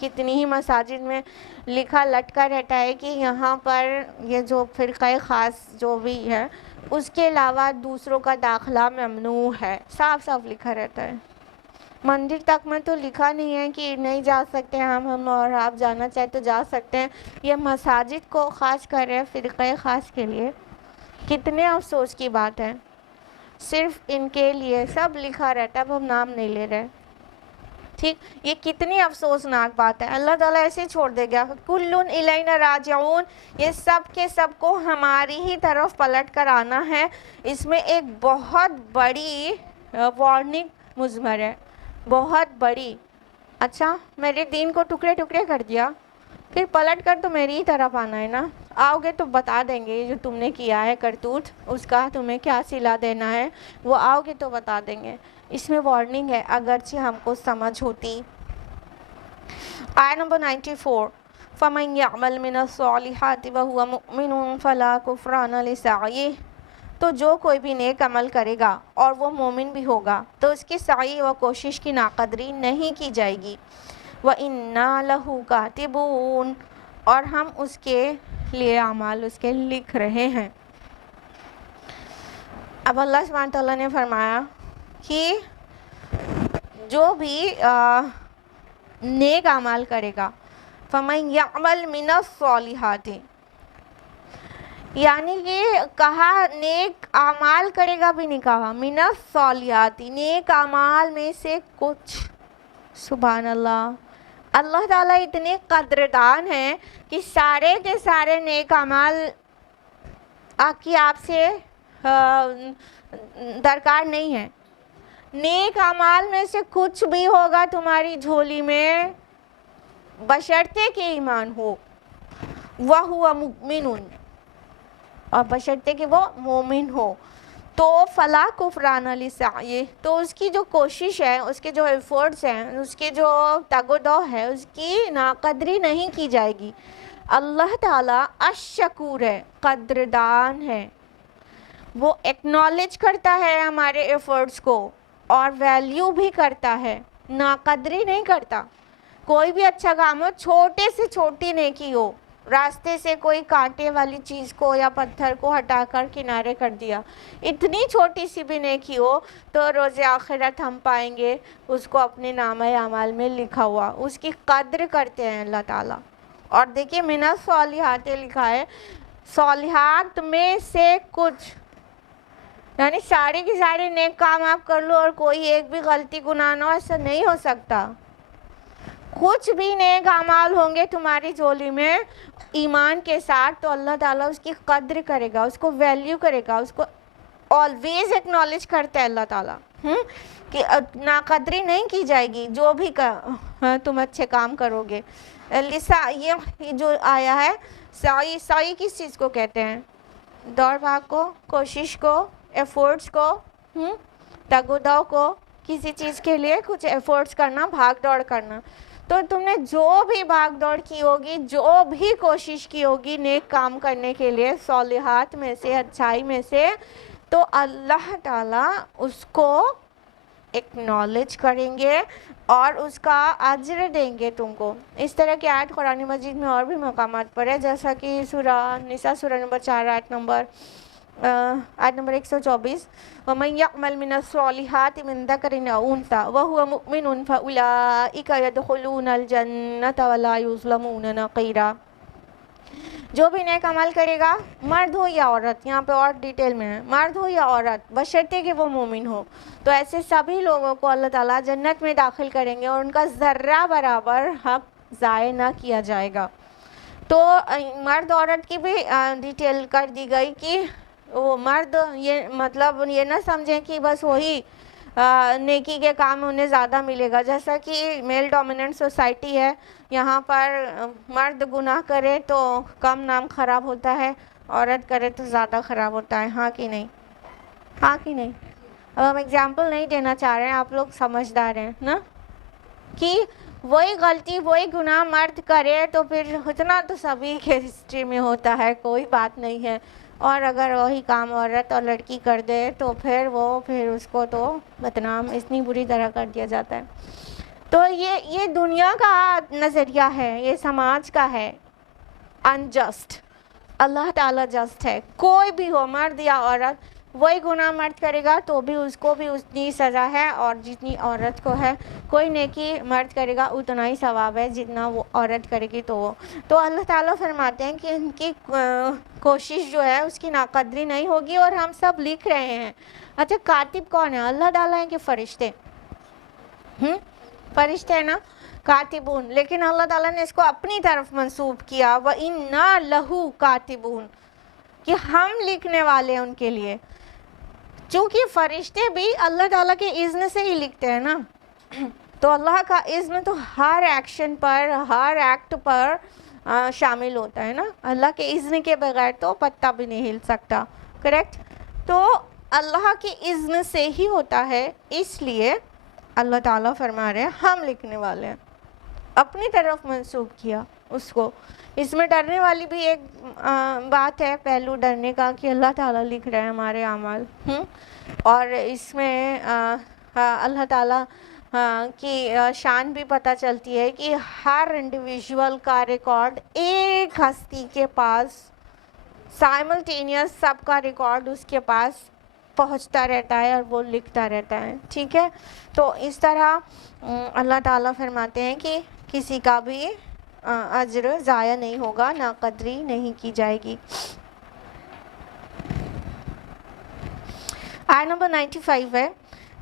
کتنی ہی مساجد میں لکھا لٹکا رہتا ہے کہ یہاں پر یہ جو فرقہ خاص جو بھی ہے اس کے علاوہ دوسروں کا داخلہ ممنوع ہے، صاف صاف لکھا رہتا ہے. مندر تک میں تو لکھا نہیں ہے کہ نہیں جا سکتے ہم اور آپ جانا چاہیں تو جا سکتے ہیں. یہ مساجد کو خاص کر رہے فرقہ خاص کے لیے کتنے افسوس کی بات ہے. صرف ان کے لیے سب لکھا رہتا ہے، اب ہم نام نہیں لے رہے. ٹھیک، یہ کتنی افسوسناک بات ہے. اللہ تعالیٰ ایسے چھوڑ دے گا کل الینا راجعون، یہ سب کے سب کو ہماری ہی طرف پلٹ کر آنا ہے. اس میں ایک بہت بڑی وارننگ مضمر ہے، بہت بڑی. اچھا میرے دین کو ٹکڑے ٹکڑے کر دیا، پھر پلٹ کر تو میری ہی طرف آنا ہے نا. آؤ گے تو بتا دیں گے جو تم نے کیا ہے کرتوت، اس کا تمہیں کیا صلہ دینا ہے، وہ آؤ گے تو بتا دیں گے. اس میں وارننگ ہے اگرچہ ہم کو سمجھ ہوتی. آیت نمبر 94 فَمَنْ يَعْمَلْ مِنَ الصَّالِحَاتِ وَهُوَ مُؤْمِنٌ فَلَا كُفْرَانَ لِسَعْيِهِ، تو جو کوئی بھی نیک عمل کرے گا اور وہ مومن بھی ہوگا تو اس کی سعی و کوشش کی ناقدری نہیں کی جائے گی. وَإِنَّا لَهُ كَاتِبُونَ، اور ہم اس کے لیے اعمال اس کے لکھ رہے ہیں. اب اللہ سبحانہ تعالیٰ نے فرمایا کہ جو بھی نیک اعمال کرے گا فَمَنْ يَعْمَلْ مِنَ الصَّالِحَاتِ، یعنی کہ کہا نیک اعمال کرے گا بھی نہیں کہا، من الصالحات، نیک اعمال میں سے کچھ. سبحان اللہ، اللہ تعالیٰ اتنے قدردان ہیں کہ سارے کے سارے نیک اعمال آپ سے درکار نہیں ہے. نیک اعمال میں سے کچھ بھی ہوگا تمہاری جھولی میں بشرطے کہ ایمان ہو. وَهُوَ مُؤْمِنٌ، اور بشرطے کہ وہ مومن ہو. تو فلا کفران لسعیہ، تو اس کی جو کوشش ہے، اس کے جو ایفورٹس ہیں، اس کے جو تگ و دو ہے، اس کی ناقدری نہیں کی جائے گی. اللہ تعالیٰ الشکور ہے، قدردان ہے. وہ ایکنالج کرتا ہے ہمارے ایفورٹس کو اور ویلیو بھی کرتا ہے، ناقدری نہیں کرتا. کوئی بھی اچھا کام ہو، چھوٹے سے چھوٹی نیکی ہو، راستے سے کوئی کانٹے والی چیز کو یا پتھر کو ہٹا کر کنارے کر دیا، اتنی چھوٹی سی بھی نیکی ہو تو روز آخرت ہم پائیں گے اس کو اپنے نامہ اعمال میں لکھا ہوا. اس کی قدر کرتے ہیں اللہ تعالیٰ. اور دیکھیے من الصالحات لکھا ہے، صالحات میں سے کچھ، یعنی سارے کے سارے نیک کام آپ کر لو اور کوئی ایک بھی غلطی گناہ نہ ہو، ایسا نہیں ہو سکتا. کچھ بھی نیک اعمال ہوں گے تمہاری جھولی میں ایمان کے ساتھ تو اللہ تعالیٰ اس کی قدر کرے گا، اس کو ویلیو کرے گا، اس کو آلویز ایکنالج کرتا ہے اللہ تعالیٰ کہ ناقدری نہیں کی جائے گی جو بھی تم اچھے کام کرو گے. یہ جو آیا ہے سعی کس چیز کو کہتے ہیں؟ دوڑ بھاگ کو، کوشش کو، ایفورٹس کو، تگ و دو کو، کسی چیز کے لیے کچھ ایفورٹس کرنا، بھاگ دوڑ کرنا. تو تم نے جو بھی بھاگ دوڑ کی ہوگی، جو بھی کوشش کی ہوگی نیک کام کرنے کے لیے صالحات میں سے، اچھائی میں سے، تو اللہ تعالیٰ اس کو ایکنالج کریں گے اور اس کا اجر دیں گے تم کو. اس طرح کی آیت قرآن مجید میں اور بھی مقامات پر ہے، جیسا کہ سورہ نساء سورہ نمبر 4 آیت نمبر 124 وَمَنْ يَعْمَلْ مِنَ الصَّالِحَاتِ مِنْ ذَكَرٍ أَوْ أُنْثَىٰ وَهُوَ مُؤْمِنٌ فَأُولَٰئِكَ يَدْخُلُونَ الْجَنَّةَ وَلَا يُظْلَمُونَ نَقِيرًا. جو بھی نیک عمل کرے گا، مرد ہو یا عورت، یہاں پہ اور ڈیٹیل میں ہے، مرد ہو یا عورت، بشرطے کہ وہ مومن ہو، تو ایسے سبھی لوگوں کو اللہ تعالیٰ جنت میں داخل کریں گے اور ان کا ذرہ برابر حق ضائع نہ کیا جائے گا۔ تو مرد عورت کی بھی ڈیٹیل کر دی گئی کہ وہ مرد یہ مطلب یہ نہ سمجھیں کہ بس وہی نیکی کے کام میں انہیں زیادہ ملے گا، جیسا کہ میل ڈومیننٹ سوسائٹی ہے، یہاں پر مرد گناہ کرے تو کم نام خراب ہوتا ہے، عورت کرے تو زیادہ خراب ہوتا ہے، ہاں کہ نہیں؟ ہاں کہ نہیں؟ اب ہم اگزامپل نہیں دینا چاہ رہے ہیں، آپ لوگ سمجھدار ہیں نا، کہ وہی غلطی وہی گناہ مرد کرے تو پھر اتنا تو سبھی کے ہسٹری میں ہوتا ہے، کوئی بات نہیں ہے، اور اگر وہی کام عورت اور لڑکی کر دے تو پھر اس کو تو بدنام اتنی بری طرح کر دیا جاتا ہے۔ تو یہ دنیا کا نظریہ ہے، یہ سماج کا ہے، انجسٹ۔ اللہ تعالیٰ جسٹ ہے، کوئی بھی ہو مرد یا عورت، وہی گناہ مرد کرے گا تو بھی اس کو بھی اتنی سزا ہے اور جتنی عورت کو ہے، کوئی نیکی مرد کرے گا اتنا ہی ثواب ہے جتنا وہ عورت کرے گی تو اللہ تعالیٰ فرماتے ہیں کہ ان کی کوشش جو ہے اس کی ناقدری نہیں ہوگی، اور ہم سب لکھ رہے ہیں۔ اچھا کاتب کون ہے؟ اللہ تعالیٰ ہیں کہ فرشتے؟ فرشتے ہیں نا، کاتبون، لیکن اللہ تعالیٰ نے اس کو اپنی طرف منسوب کیا، وَإِنَّا لَهُ کاتبون، کہ ہم لکھنے والے ہیں ان کے لیے، چونکہ فرشتے بھی اللہ تعالیٰ کے اذن سے ہی لکھتے ہیں نا، تو اللہ کا اذن تو ہر ایکشن پر، ہر ایکٹ پر شامل ہوتا ہے نا، اللہ کے اذن کے بغیر تو پتہ بھی نہیں ہل سکتا، کریکٹ؟ تو اللہ کے اذن سے ہی ہوتا ہے، اس لیے اللہ تعالیٰ فرما رہے ہیں ہم لکھنے والے ہیں، اپنی طرف منسوب کیا اس کو۔ اس میں ڈرنے والی بھی ایک بات ہے، پہلو ڈرنے کا، کہ اللہ تعالیٰ لکھ رہے ہیں ہمارے اعمال، اور اس میں اللہ تعالیٰ کی شان بھی پتہ چلتی ہے کہ ہر انڈیویژول کا ریکارڈ ایک ہستی کے پاس سائملٹینیس، سب کا ریکارڈ اس کے پاس پہنچتا رہتا ہے اور وہ لکھتا رہتا ہے، ٹھیک ہے؟ تو اس طرح اللہ تعالیٰ فرماتے ہیں کہ کسی کا بھی اجر ضائع نہیں ہوگا، ناقدری نہیں کی جائے گی۔ آیت نمبر 95 ہے،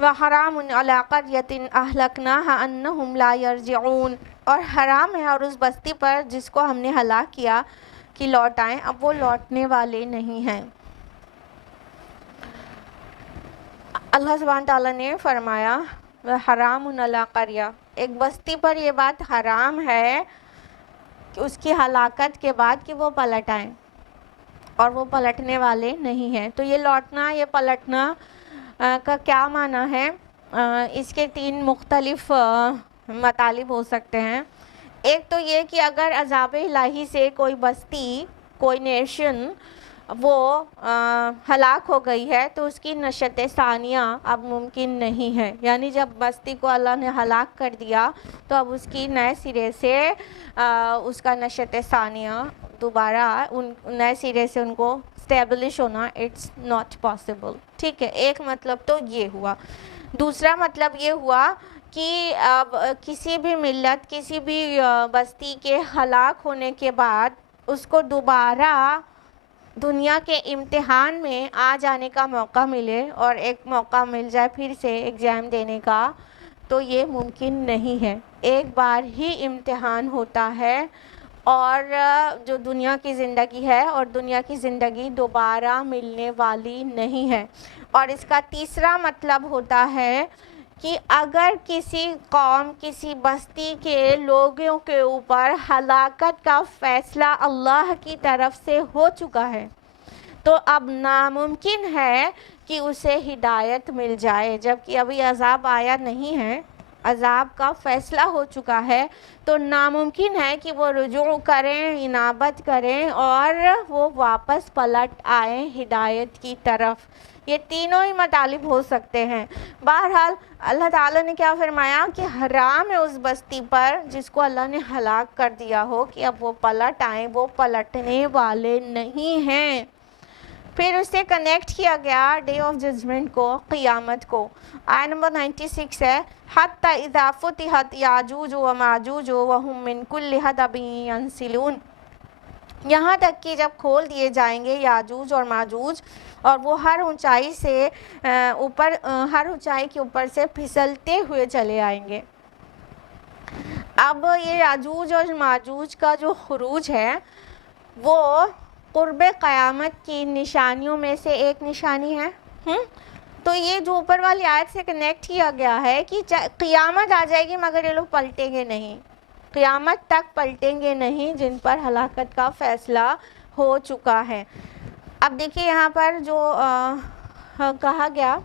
وَحَرَامٌ عَلَىٰ قَرْيَةٍ أَهْلَكْنَاهَا أَنَّهُمْ لَا يَرْجِعُونَ، اور حرام ہے اور اس بستی پر جس کو ہم نے ہلاک کیا کہ لوٹ آئیں، اب وہ لوٹنے والے نہیں ہیں۔ اللہ سبحانہ تعالیٰ نے فرمایا حرام علی قریہ، ایک بستی پر یہ بات حرام ہے کہ اس کی ہلاکت کے بعد کہ وہ پلٹ آئیں، اور وہ پلٹنے والے نہیں ہیں۔ تو یہ لوٹنا، یہ پلٹنا کا کیا معنی ہے؟ اس کے 3 مختلف مطالب ہو سکتے ہیں۔ ایک تو یہ کہ اگر عذاب الہی سے کوئی بستی، کوئی نیشن وہ ہلاک ہو گئی ہے تو اس کی نشت ثانیہ اب ممکن نہیں ہے، یعنی جب بستی کو اللہ نے ہلاک کر دیا تو اب اس کی نئے سرے سے اس کا نشت ثانیہ دوبارہ نئے سرے سے ان کو اسٹیبلش ہونا اٹس ناٹ پاسبل، ٹھیک ہے؟ ایک مطلب تو یہ ہوا۔ دوسرا مطلب یہ ہوا کہ اب کسی بھی ملت، کسی بھی بستی کے ہلاک ہونے کے بعد اس کو دوبارہ دنیا کے امتحان میں آ جانے کا موقع ملے اور ایک موقع مل جائے پھر سے ایگزام دینے کا، تو یہ ممکن نہیں ہے۔ ایک بار ہی امتحان ہوتا ہے، اور جو دنیا کی زندگی ہے اور دنیا کی زندگی دوبارہ ملنے والی نہیں ہے۔ اور اس کا تیسرا مطلب ہوتا ہے کہ اگر کسی قوم، کسی بستی کے لوگوں کے اوپر ہلاکت کا فیصلہ اللہ کی طرف سے ہو چکا ہے تو اب ناممکن ہے کہ اسے ہدایت مل جائے، جبکہ ابھی عذاب آیا نہیں ہے، عذاب کا فیصلہ ہو چکا ہے، تو ناممکن ہے کہ وہ رجوع کریں، انابت کریں اور وہ واپس پلٹ آئیں ہدایت کی طرف۔ یہ تینوں ہی مطالب ہو سکتے ہیں۔ بہرحال اللہ تعالیٰ نے کیا فرمایا کہ حرام ہے اس بستی پر جس کو اللہ نے ہلاک کر دیا ہو کہ اب وہ پلٹ آئیں، وہ پلٹنے والے نہیں ہیں۔ پھر اس سے کنیکٹ کیا گیا ڈے آف ججمنٹ کو، قیامت کو۔ آیت نمبر 96 ہے، حَتَّى إِذَا فُتِحَتْ يَأْجُوجُ وَمَأْجُوجُ وَهُمْ مِنْ كُلِّ حَدَبٍ يَنْسِلُونَ، یہاں تک کہ جب کھول دیے جائیں گے یاجوج اور ماجوج اور وہ ہر اونچائی سے ہر اونچائی کے اوپر سے پھسلتے ہوئے چلے آئیں گے۔ اب یہ یاجوج اور ماجوج کا جو خروج ہے وہ قرب قیامت کی نشانیوں میں سے ایک نشانی ہے۔ تو یہ جو اوپر والی آیت سے کنیکٹ کیا گیا ہے کہ قیامت آ جائے گی مگر یہ لوگ پلٹیں گے نہیں، قیامت تک پلٹیں گے نہیں جن پر ہلاکت کا فیصلہ ہو چکا ہے۔ اب دیکھیے یہاں پر جو کہا گیا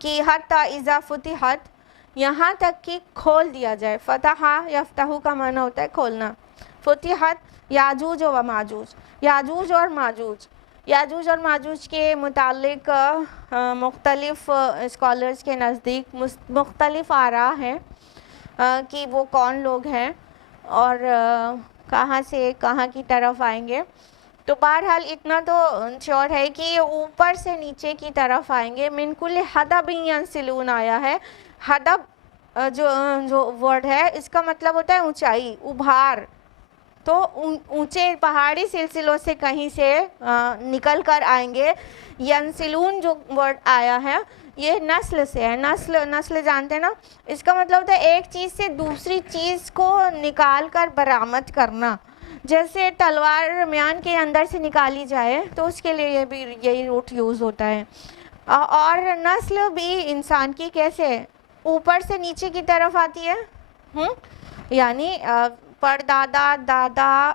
کہ حتی اذا فتحت، یہاں تک کہ کھول دیا جائے۔ فتح یفتح کا معنی ہوتا ہے کھولنا، فتحت یاجوج و ماجوج، یاجوج اور ماجوج۔ یاجوج اور ماجوج کے متعلق مختلف اسکالرز کے نزدیک مختلف آراء ہیں کہ وہ کون لوگ ہیں اور کہاں سے کہاں کی طرف آئیں گے۔ تو بہرحال اتنا تو شور ہے کہ یہ اوپر سے نیچے کی طرف آئیں گے۔ من کل حدب ینسلون آیا ہے، حدب جو ورڈ ہے اس کا مطلب ہوتا ہے اونچائی، ابھار۔ تو اونچے پہاڑی سلسلوں سے کہیں سے نکل کر آئیں گے۔ ینسلون جو ورڈ آیا ہے یہ نسل سے ہے، نسل جانتے ہیں نا، اس کا مطلب ہوتا ہے ایک چیز سے دوسری چیز کو نکال کر برآمد کرنا۔ جیسے تلوار میان کے اندر سے نکالی جائے تو اس کے لیے یہ بھی یہی روٹ یوز ہوتا ہے۔ اور نسل بھی انسان کی کیسے اوپر سے نیچے کی طرف آتی ہے، یعنی پردادا، دادا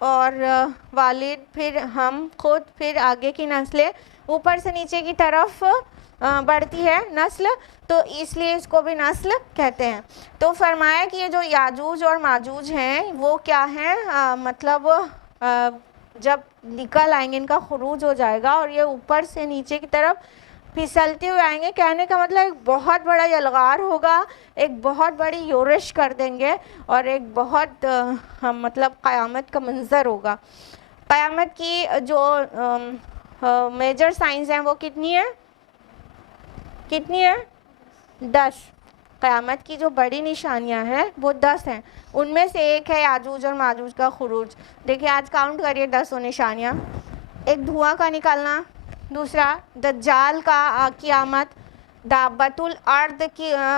اور والد، پھر ہم خود، پھر آگے کی نسلیں اوپر سے نیچے کی طرف بڑھتی ہے نسل، تو اس لیے اس کو بھی نسل کہتے ہیں۔ تو فرمایا کہ یہ جو یاجوج اور ماجوج ہیں وہ کیا ہیں، مطلب جب نکل آئیں گے ان کا خروج ہو جائے گا اور یہ اوپر سے نیچے کی طرف پھسلتے ہوئے آئیں گے۔ کہنے کا مطلب ایک بہت بڑا یلغار ہوگا، ایک بہت بڑی یورش کر دیں گے اور ایک بہت مطلب قیامت کا منظر ہوگا۔ قیامت کی جو میجر سائنز ہیں وہ کتنی ہیں؟ 10۔ قیامت کی جو بڑی نشانیاں ہیں وہ 10 ہیں، ان میں سے ایک ہے یاجوج اور ماجوج کا خروج۔ دیکھیں آج کاؤنٹ کریے 10 نشانیاں۔ ایک دھواں کا نکلنا، دوسرا دجال کا قیامت، دابۃ الارض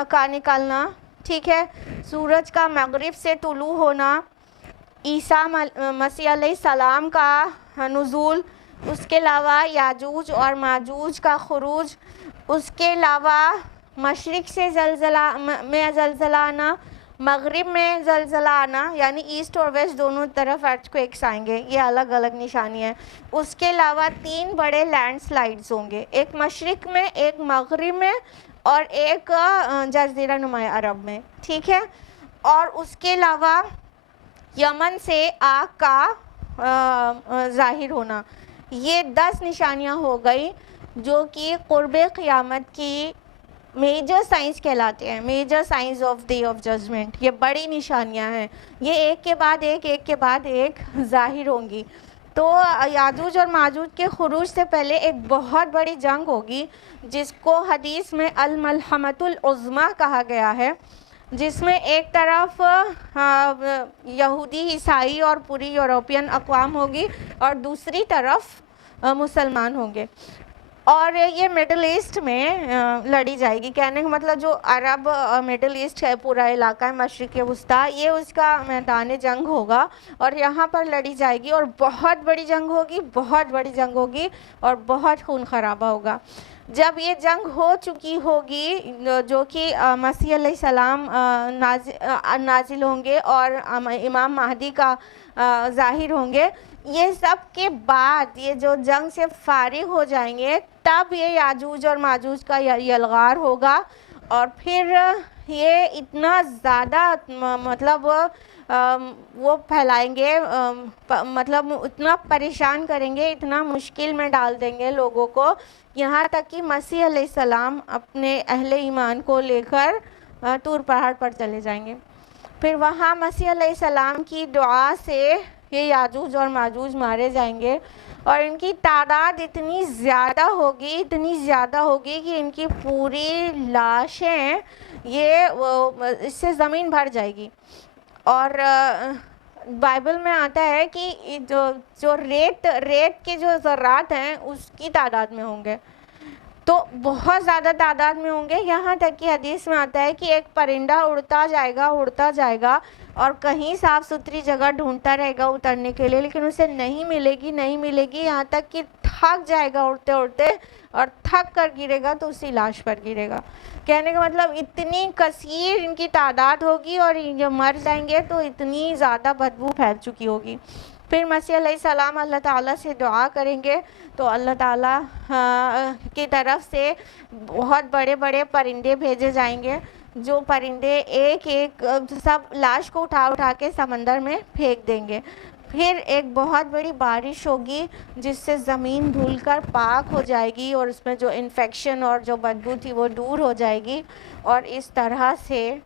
کا نکلنا، ٹھیک ہے، سورج کا مغرب سے طلوع ہونا، عیسیٰ مسیح علیہ السلام کا نزول، اس کے علاوہ یاجوج اور ماجوج کا خروج، اس کے علاوہ مشرق سے زلزلہ آنا، مغرب میں زلزلہ آنا، یعنی ایسٹ اور ویسٹ دونوں طرف ارتھکویکس آئیں گے، یہ الگ الگ نشانی ہیں۔ اس کے علاوہ 3 بڑے لینڈ سلائیڈز ہوں گے، ایک مشرق میں، ایک مغرب میں اور ایک جزیرہ نما عرب میں، ٹھیک ہے۔ اور اس کے علاوہ یمن سے آگ کا ظاہر ہونا۔ یہ 10 نشانیاں ہو گئی جو کہ قرب قیامت کی میجر سائنس کہلاتے ہیں، major signs of day of judgment. یہ بڑی نشانیاں ہیں، یہ ایک کے بعد ایک ظاہر ہوں گی۔ تو یاجوج اور ماجوج کے خروج سے پہلے ایک بہت بڑی جنگ ہوگی جس کو حدیث میں الملحمۃ العظمیٰ کہا گیا ہے، جس میں ایک طرف یہودی، عیسائی اور پوری یورپین اقوام ہوگی اور دوسری طرف مسلمان ہوں گے، اور یہ مڈل ایسٹ میں لڑی جائے گی۔ کہنے کا مطلب جو عرب مڈل ایسٹ ہے، پورا علاقہ ہے مشرق وسطیٰ، یہ اس کا میدان جنگ ہوگا اور یہاں پر لڑی جائے گی اور بہت بڑی جنگ ہوگی اور بہت خون خرابہ ہوگا۔ جب یہ جنگ ہو چکی ہوگی جو کہ مسیح علیہ السلام نازل ہوں گے اور امام مہدی کا ظاہر ہوں گے، یہ سب کے بعد یہ جو جنگ سے فارغ ہو جائیں گے تب یہ یاجوج اور ماجوج کا یلغار ہوگا، اور پھر یہ اتنا زیادہ مطلب وہ پھیلائیں گے، مطلب اتنا پریشان کریں گے، اتنا مشکل میں ڈال دیں گے لوگوں کو، یہاں تک کہ مسیح علیہ السلام اپنے اہل ایمان کو لے کر طور پہاڑ پر چلے جائیں گے۔ پھر وہاں مسیح علیہ السلام کی دعا سے یہ یاجوج اور ماجوج مارے جائیں گے، اور ان کی تعداد اتنی زیادہ ہوگی کہ ان کی پوری لاشیں اس سے زمین بھر جائے گی، اور بائبل میں آتا ہے کہ جو ریت کے جو ذرات ہیں اس کی تعداد میں ہوں گے، تو بہت زیادہ تعداد میں ہوں گے. یہاں تک کہ حدیث میں آتا ہے کہ ایک پرندہ اڑتا جائے گا اور کہیں صاف ستھری جگہ ڈھونڈتا رہے گا اترنے کے لیے، لیکن اسے نہیں ملے گی یہاں تک کہ تھک جائے گا اڑتے اور تھک کر گرے گا تو اسی لاش پر گرے گا. کہنے کا مطلب اتنی کثیر ان کی تعداد ہوگی اور جو مر جائیں گے تو اتنی زیادہ بدبو پھیل چکی ہوگی. پھر مسیح علیہ السلام اللہ تعالیٰ سے دعا کریں گے تو اللہ تعالیٰ کی طرف سے بہت بڑے بڑے پرندے بھیجے جائیں گے، جو پرندے ایک سب لاش کو اٹھا کے سمندر میں پھینک دیں گے. پھر ایک بہت بڑی بارش ہوگی جس سے زمین دھل کر پاک ہو جائے گی اور اس میں جو انفیکشن اور جو بدبو تھی وہ دور ہو جائے گی، اور اس طرح سے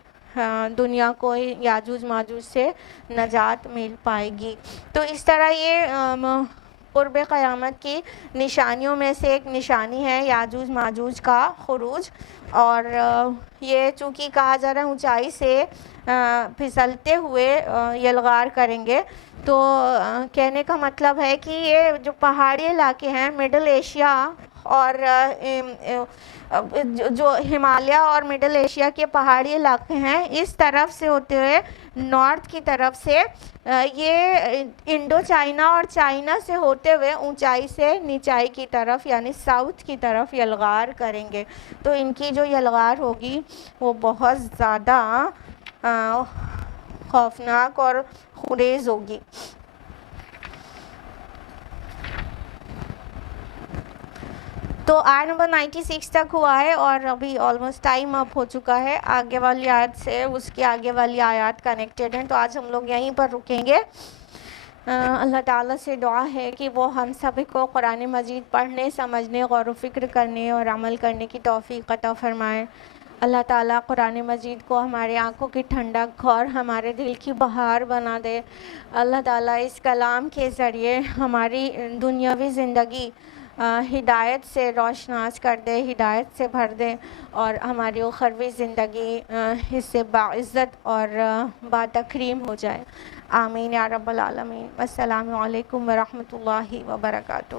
دنیا کو یاجوج ماجوج سے نجات مل پائے گی. تو اس طرح یہ قرب قیامت کی نشانیوں میں سے ایک نشانی ہے یاجوج ماجوج کا خروج. اور یہ چونکہ کہا جا رہا ہے اونچائی سے پھسلتے ہوئے یلغار کریں گے، تو کہنے کا مطلب ہے کہ یہ جو پہاڑی علاقے ہیں مڈل ایشیا اور جو ہمالیہ اور مڈل ایشیا کے پہاڑی علاقے ہیں اس طرف سے ہوتے ہوئے نارتھ کی طرف سے یہ انڈو چائنا اور چائنا سے ہوتے ہوئے اونچائی سے نیچائی کی طرف یعنی ساؤتھ کی طرف یلغار کریں گے. تو ان کی جو یلغار ہوگی وہ بہت زیادہ خوفناک اور خریز ہوگی. تو آیت نمبر 96 تک ہوا ہے اور ابھی آلموسٹ ٹائم اپ ہو چکا ہے. آگے والی آیت سے اس کے آگے والی آیات کنیکٹڈ ہیں، تو آج ہم لوگ یہیں پر رکیں گے. اللہ تعالیٰ سے دعا ہے کہ وہ ہم سبھی کو قرآن مجید پڑھنے، سمجھنے، غور و فکر کرنے اور عمل کرنے کی توفیق عطا فرمائے. اللہ تعالیٰ قرآن مجید کو ہمارے آنکھوں کی ٹھنڈک اور ہمارے دل کی بہار بنا دے. اللہ تعالیٰ اس کلام کے ذریعے ہماری دنیاوی زندگی ہدایت سے روشناس کر دے، ہدایت سے بھر دے، اور ہماری اخروی زندگی اس سے باعزت اور باتکریم ہو جائے. آمین یا رب العالمین. السلام علیکم ورحمۃ اللہ وبرکاتہ.